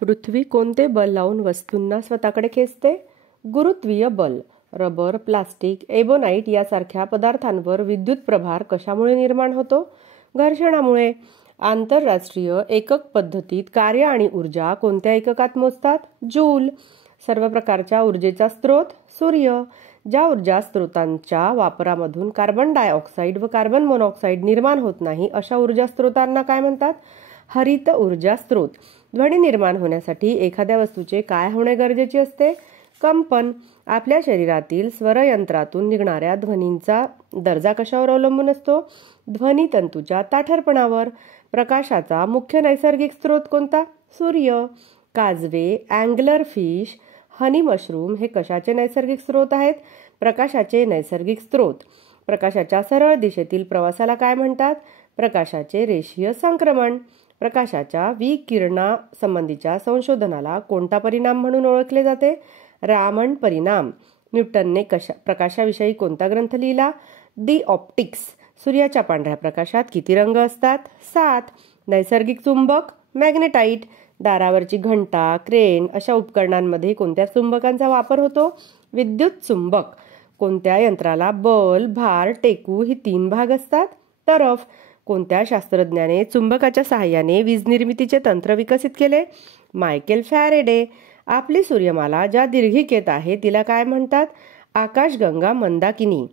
पृथ्वी कोणते बल लावून वस्तूंना स्वतःकडे खेचते? गुरुत्वीय बल. रबर, प्लास्टिक, एबोनाइट यासारख्या पदार्थांवर विद्युत प्रभार कशामुळे निर्माण होतो? घर्षणामुळे. आंतरराष्ट्रीय एकक पद्धतीत कार्य आणि ऊर्जा कोणत्या एककात मोजतात? जूल. सर्व प्रकारच्या ऊर्जेचा स्रोत? सूर्य. ज्या ऊर्जा स्रोतांच्या वापरामधून कार्बन डायऑक्साईड व कार्बन मोनॉक्साईड निर्माण होत नाही अशा ऊर्जा स्रोतांना काय म्हणतात? हरित ऊर्जा स्रोत. ध्वनी निर्माण होण्यासाठी एखाद्या वस्तूचे काय होणे गरजेचे असते? कंपन. आपल्या शरीरातील स्वरयंत्रातून निघणाऱ्या ध्वनींचा दर्जा कशावर अवलंबून असतो? ध्वनी तंतूच्या ताठरपणावर. प्रकाशाचा मुख्य नैसर्गिक स्रोत कोणता? सूर्य. काजवे, अँगलर फिश, हनी मशरूम हे कशाचे नैसर्गिक स्रोत आहेत? प्रकाशाचे नैसर्गिक स्रोत. प्रकाशाच्या सरळ दिशेतील प्रवासाला काय म्हणतात? प्रकाशाचे रेषीय संक्रमण. प्रकाशाच्या विकिरणा संशोधनाला कोणता परिणाम म्हणून ओळखले जाते? रामन परिणाम. न्यूटनने प्रकाशाविषयी कोणता ग्रंथ लिहिला? दी ऑप्टिक्स. सूर्याच्या पांढऱ्या प्रकाशात किती रंग असतात? 7. नैसर्गिक चुंबक? मॅग्नेटाइट. दारावरची घंटा, क्रेन अशा उपकरणांमध्ये कोणत्या चुंबकांचा वापर होतो? विद्युत चुंबक. कोणत्या यंत्राला बल, भार, टेकू ही 3 भाग असतात? तरफ. कोणत्या शास्त्रज्ञाने चुंबकाच्या सहाय्याने वीज निर्मितीचे तंत्र विकसित केले? Michael Faraday. आपली सूर्यमाला ज्या दीर्घिकेत आहे तिला काय म्हणतात? आकाशगंगा मंदाकिनी.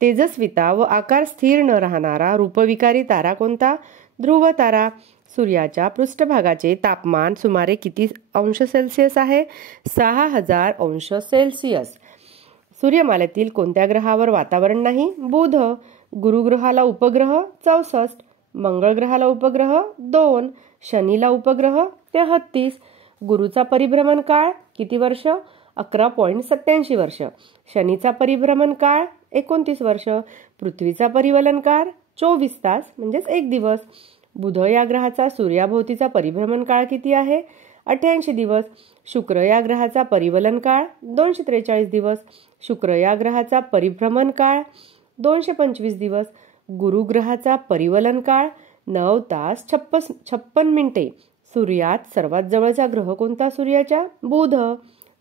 तेजस्विता व आकार स्थिर न राहणारा रूपविकारी तारा कोणता? ध्रुव तारा. सूर्याच्या पृष्ठभागाचे तापमान सुमारे किती अंश सेल्सिअस आहे? 6000 अंश सेल्सिअस. सूर्यमालेतील कोणत्या ग्रहावर वातावरण नाही? बुध. गुरुग्रहाला उपग्रह? 64. मंगळ ग्रहाला उपग्रह? 2. शनीला उपग्रह? 33. गुरुचा परिभ्रमण काळ किती वर्ष? 11.87 वर्ष. शनीचा परिभ्रमण काळ 29 वर्ष. पृथ्वीचा परिवलन काळ 24 तास म्हणजेच 1 दिवस. बुध या ग्रहाचा सूर्याभोवतीचा परिभ्रमण काळ किती आहे? 88 दिवस. शुक्र या ग्रहाचा परिवलन काळ 243 दिवस. शुक्र या ग्रहाचा परिभ्रमण काळ 225 दिवस. गुरु ग्रहाचा परिवलन काळ 9 तास 56 मिनिटे. सूर्यात सर्वात जवळचा ग्रह कोणता सूर्याच्या? बुध.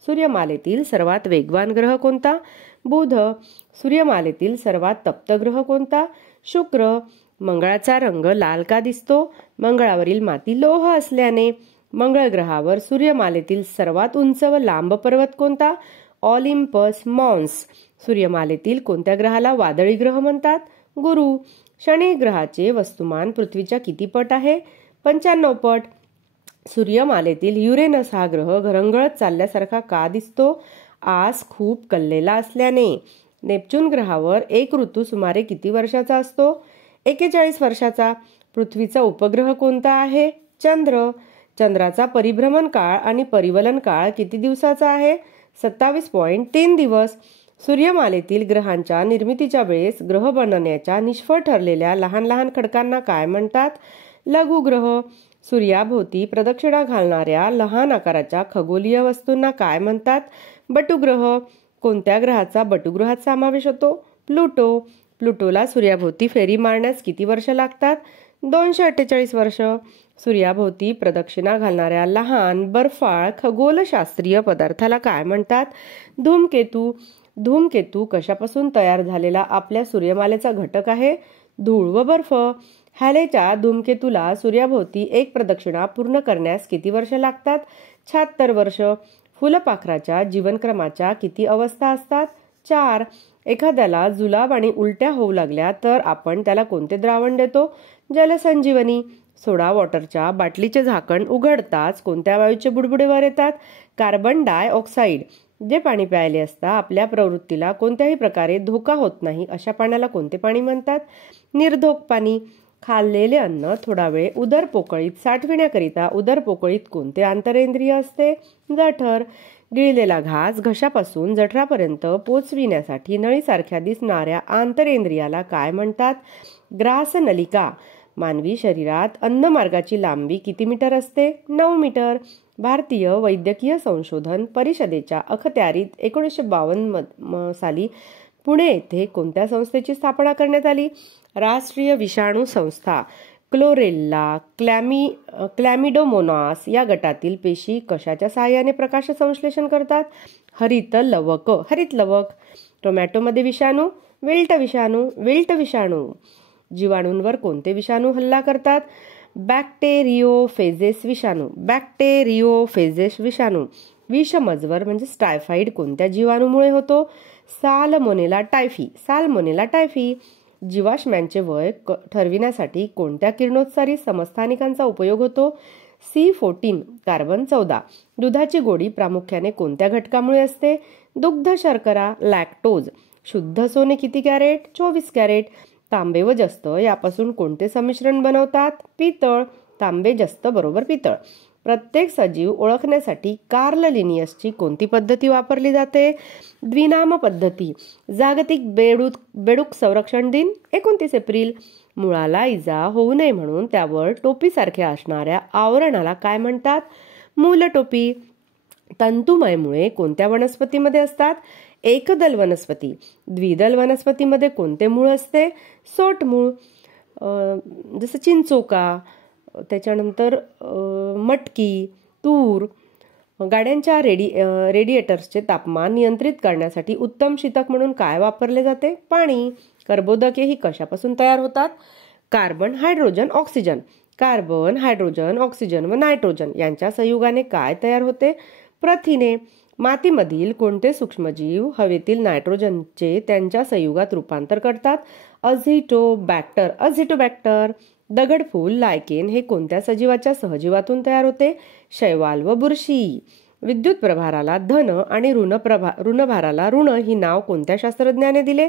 सूर्यमालेतील सर्वात वेगवान ग्रह कोणता? बुध. सूर्यमालेतील सर्वात तप्त ग्रह कोणता? शुक्र. मंगळाचा रंग लाल का दिसतो? मंगळावरील माती लोह असल्याने. मंगळ ग्रहावर सूर्यमालेतील सर्वात उंच व लांब पर्वत कोणता? Olympus Mons. सूर्यमालेतील कोणत्या ग्रहाला वादळी ग्रह म्हणतात? गुरु. शनी ग्रहाचे वस्तुमान पृथ्वीच्या किती पट आहे? 95 पट. सूर्यमालेतील युरेनस हा ग्रह घरंगळत चालल्यासारखा का दिसतो? आस खूप कललेला असल्याने. नेपच्यून ग्रहावर एक ऋतू सुमारे किती वर्षाचा असतो? 41 वर्षाचा. पृथ्वीचा उपग्रह कोणता आहे? चंद्र. चंद्राचा परिभ्रमण काळ आणि परिवलन काळ किती दिवसाचा आहे? 27.3 दिवस. सूर्यमालेतील ग्रहांच्या निर्मितीच्या वेळेस ग्रह बनण्याच्या निष्फळ ठरलेल्या लहान लहान खडकांना काय म्हणतात? लघुग्रह. सूर्याभोवती प्रदक्षिणा घालणाऱ्या लहान आकाराच्या खगोलीय वस्तूंना काय म्हणतात? बटुग्रह. कोणत्या ग्रहाचा बटुग्रहात समावेश होतो? प्लुटो. प्लुटोला सूर्याभोवती फेरी मारण्यास किती वर्ष लागतात? 248 वर्ष. सूर्याभोवती प्रदक्षिणा घालणाऱ्या लहान बर्फाळ खगोलशास्त्रीय पदार्थाला काय म्हणतात? धूमकेतू. धूमकेतू कशापासून तयार झालेला आपल्या सूर्यमालेचा घटक आहे? धूळ व बर्फ. हॅलेच्या धूमकेतूला सूर्याभोवती एक प्रदक्षिणा पूर्ण करण्यास किती वर्ष लागतात? 76 वर्ष. फुलपाखराच्या जीवनक्रमाच्या किती अवस्था असतात? 4. एखाद्याला जुलाब आणि उलट्या होऊ लागल्या तर आपण त्याला कोणते द्रावण देतो? जलसंजीवनी. सोडा वॉटरच्या बाटलीचे झाकण उघडताच कोणत्या वायूचे बुडबुडे वर येतात? Carbon dioxide. जे पाणी प्यायले असता आपल्या प्रवृत्तीला कोणत्याही प्रकारे धोका होत नाही अशा पाण्याला कोणते पाणी म्हणतात? निर्धोक पाणी. खाल्लेले अन्न थोडा वेळ उदर पोकळीत साठविण्याकरिता उदर पोकळीत कोणते आंतरेंद्रिय असते? जठर. गिळलेला घास घशापासून जठरापर्यंत पोचविण्यासाठी नळीसारख्या दिसणाऱ्या आंतरेंद्रियाला काय म्हणतात? ग्रासनलिका. मानवी शरीरात अन्नमार्गाची लांबी किती मीटर असते? 9 मीटर. भारतीय वैद्यकीय संशोधन परिषदेच्या अखत्यारीत 1952 साली पुणे येथे कोणत्या संस्थेची स्थापना करण्यात आली? राष्ट्रीय विषाणू संस्था. क्लोरेल्ला, क्लॅमिडोमोनास या गटातील पेशी कशाच्या सहाय्याने प्रकाश संश्लेषण करतात? हरित लवक. टोमॅटोमध्ये विषाणू, विल्ट विषाणू. जीवाणूंवर कोणते विषाणू हल्ला करतात? बॅक्टेरिओफेजेस विषाणू. विषमज्वर म्हणजे टायफॉइड कोणत्या जीवाणूमुळे होतो? Salmonella typhi. जीवाश्म्यांचे वय ठरविण्यासाठी कोणत्या किरणोत्सारी समस्थानिकांचा उपयोग होतो? C14 carbon 14. दुधाची गोडी प्रामुख्याने कोणत्या घटकामुळे असते? दुग्ध शर्करा, लॅक्टोज. शुद्ध सोने किती कॅरेट? 24 कॅरेट. तांबे व जस्त यापासून कोणते संमिश्रण बनवतात? पितळ. तांबे जस्त बरोबर पितळ. प्रत्येक सजीव ओळखण्यासाठी कार्ल लिनियसची कोणती पद्धती वापरली जाते? द्विनाम पद्धती. जागतिक बेडूक संरक्षण दिन 29 एप्रिल. मुळाला इजा होऊ नये म्हणून त्यावर टोपीसारख्या असणाऱ्या आवरणाला काय म्हणतात? मूलटोपी. तंतुमय मुळे कोणत्या वनस्पतीमध्ये असतात? एकदल वनस्पती. द्विदल वनस्पतीमध्ये कोणते मूळ असते? सोटमूळ. जसं चिंचोका, त्याच्यानंतर मटकी, तूर. गाड्यांच्या रेडिएटर्सचे तापमान नियंत्रित करण्यासाठी उत्तम शीतक म्हणून काय वापरले जाते? पाणी. कर्बोदके ही कशापासून तयार होतात? कार्बन, हायड्रोजन, ऑक्सिजन व नायट्रोजन यांच्या संयुगाने काय तयार होते? प्रथिने. मातीमधील कोणते सूक्ष्मजीव हवेतील नायट्रोजनचे त्यांच्या संयुगात रूपांतर करतात? अझिटोबॅक्टर. दगडफूल, लायकेन हे कोणत्या सजीवाच्या सहजीवातून तयार होते? शैवाल व बुरशी. विद्युत प्रभाराला धन आणि ऋणभाराला ऋण ही नाव कोणत्या शास्त्रज्ञाने दिले?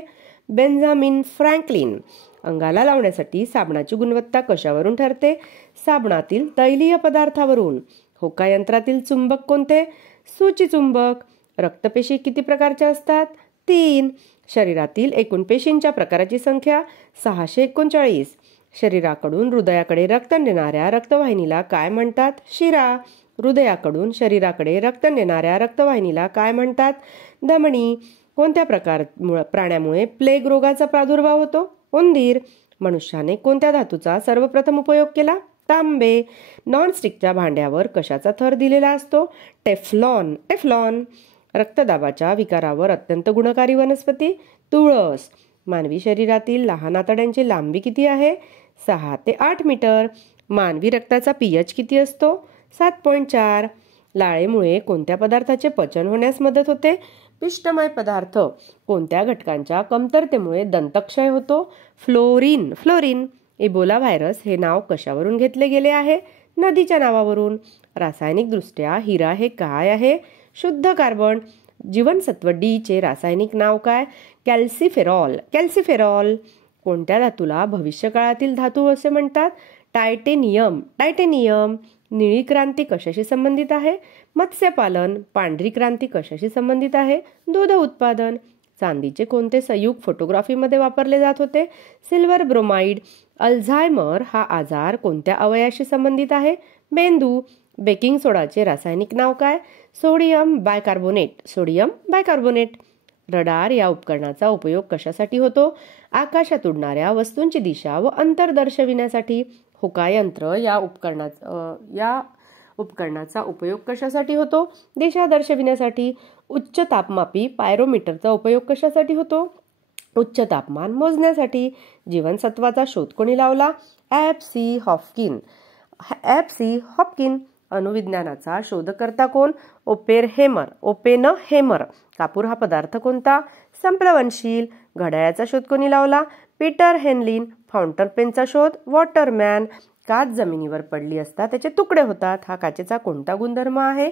Benjamin Franklin. अंगाला लावण्यासाठी साबणाची गुणवत्ता कशावरून ठरते? साबणातील तैलीय पदार्थावरून. होका यंत्रातील चुंबक कोणते? सूचिचुंबक. रक्तपेशी किती प्रकारच्या असतात? 3. शरीरातील एकूण पेशींच्या प्रकाराची संख्या 639. शरीराकडून हृदयाकडे रक्त नेणाऱ्या रक्तवाहिनीला काय म्हणतात? शिरा. हृदयाकडून शरीराकडे रक्त नेणाऱ्या रक्तवाहिनीला काय म्हणतात? धमनी. कोणत्या प्राण्यामुळे प्लेग रोगाचा प्रादुर्भाव होतो? उंदीर. मनुष्याने कोणत्या धातूचा सर्वप्रथम उपयोग केला? तांबे. नॉनस्टिकच्या भांड्यावर कशाचा थर दिलेला असतो? टेफ्लॉन. रक्तदाबाच्या विकारावर अत्यंत गुणकारी वनस्पती? तुळस. मानवी शरीरातील लहान आतड्यांची लांबी किती आहे? 6 ते 8 मीटर. मानवी रक्ताचा pH किती असतो? 7.4. लाळेमुळे कोणत्या पदार्थाचे पचन होण्यास मदत होते? पिष्टमय पदार्थ. कोणत्या घटकांच्या कमतरतेमुळे दंतक्षय होतो? फ्लोरीन. इबोला व्हायरस हे नाव कशावरून घेतले गेले आहे? नदीच्या नावावरून. रासायनिक दृष्ट्या हिरा हे काय आहे? शुद्ध कार्बन. जीवनसत्व डी चे रासायनिक नाव काय? कॅल्सिफेरॉल. कोणत्या धातूला भविष्यकाळातील धातू असे म्हणतात? टायटेनियम. निळी क्रांती कशाशी संबंधित आहे? मत्स्यपालन. पांढरी क्रांती कशाशी संबंधित आहे? दूध उत्पादन. चांदीचे कोणते संयुग फोटोग्राफीमध्ये वापरले जात होते? Silver bromide. अल्झायमर हा आजार कोणत्या अवयवाशी संबंधित आहे? मेंदू. बेकिंग सोडाचे रासायनिक नाव काय? Sodium bicarbonate. रडार या उपकरणाचा उपयोग कशासाठी होतो? आकाशात उडणाऱ्या वस्तूंची दिशा व अंतर दर्शविण्यासाठी. होकायंत्र या उपकरणाचा उपयोग कशासाठी होतो? दिशा दर्शविण्यासाठी. उच्च तापमापी पायरोमीटरचा उपयोग कशासाठी होतो? उच्च तापमान मोजण्यासाठी. जीवनसत्वाचा शोध कोणी लावला? App C Hopkin. अणुविज्ञानाचा शोधकर्ता कोण? ओपेनहेमर. कापूर हा पदार्थ कोणता? संप्लवनशील. घड्याळाचा शोध कोणी लावला? पीटर हेनलिन. फाउंटन पेनचा शोध? वॉटरमॅन. काच जमिनीवर पडली असता त्याचे तुकडे होतात. हा काचेचा कोणता गुणधर्म आहे?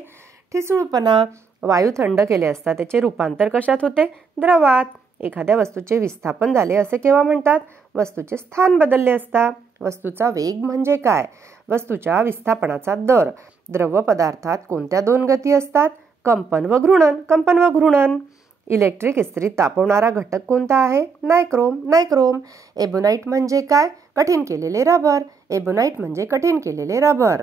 ठिसूळपणा. वायू थंड केले असता त्याचे रूपांतर कशात होते? द्रवात. एखाद्या वस्तूचे विस्थापन झाले असे केव्हा म्हणतात? वस्तूचे स्थान बदलले असता. वस्तूचा वेग म्हणजे काय? वस्तूच्या विस्थापनाचा दर. द्रव पदार्थात कोणत्या 2 गती असतात? कंपन व घूर्णन. इलेक्ट्रिक इस्त्रीत तापवणारा घटक कोणता आहे? नायक्रोम. एबोनाइट म्हणजे काय? कठीण केलेले रबर.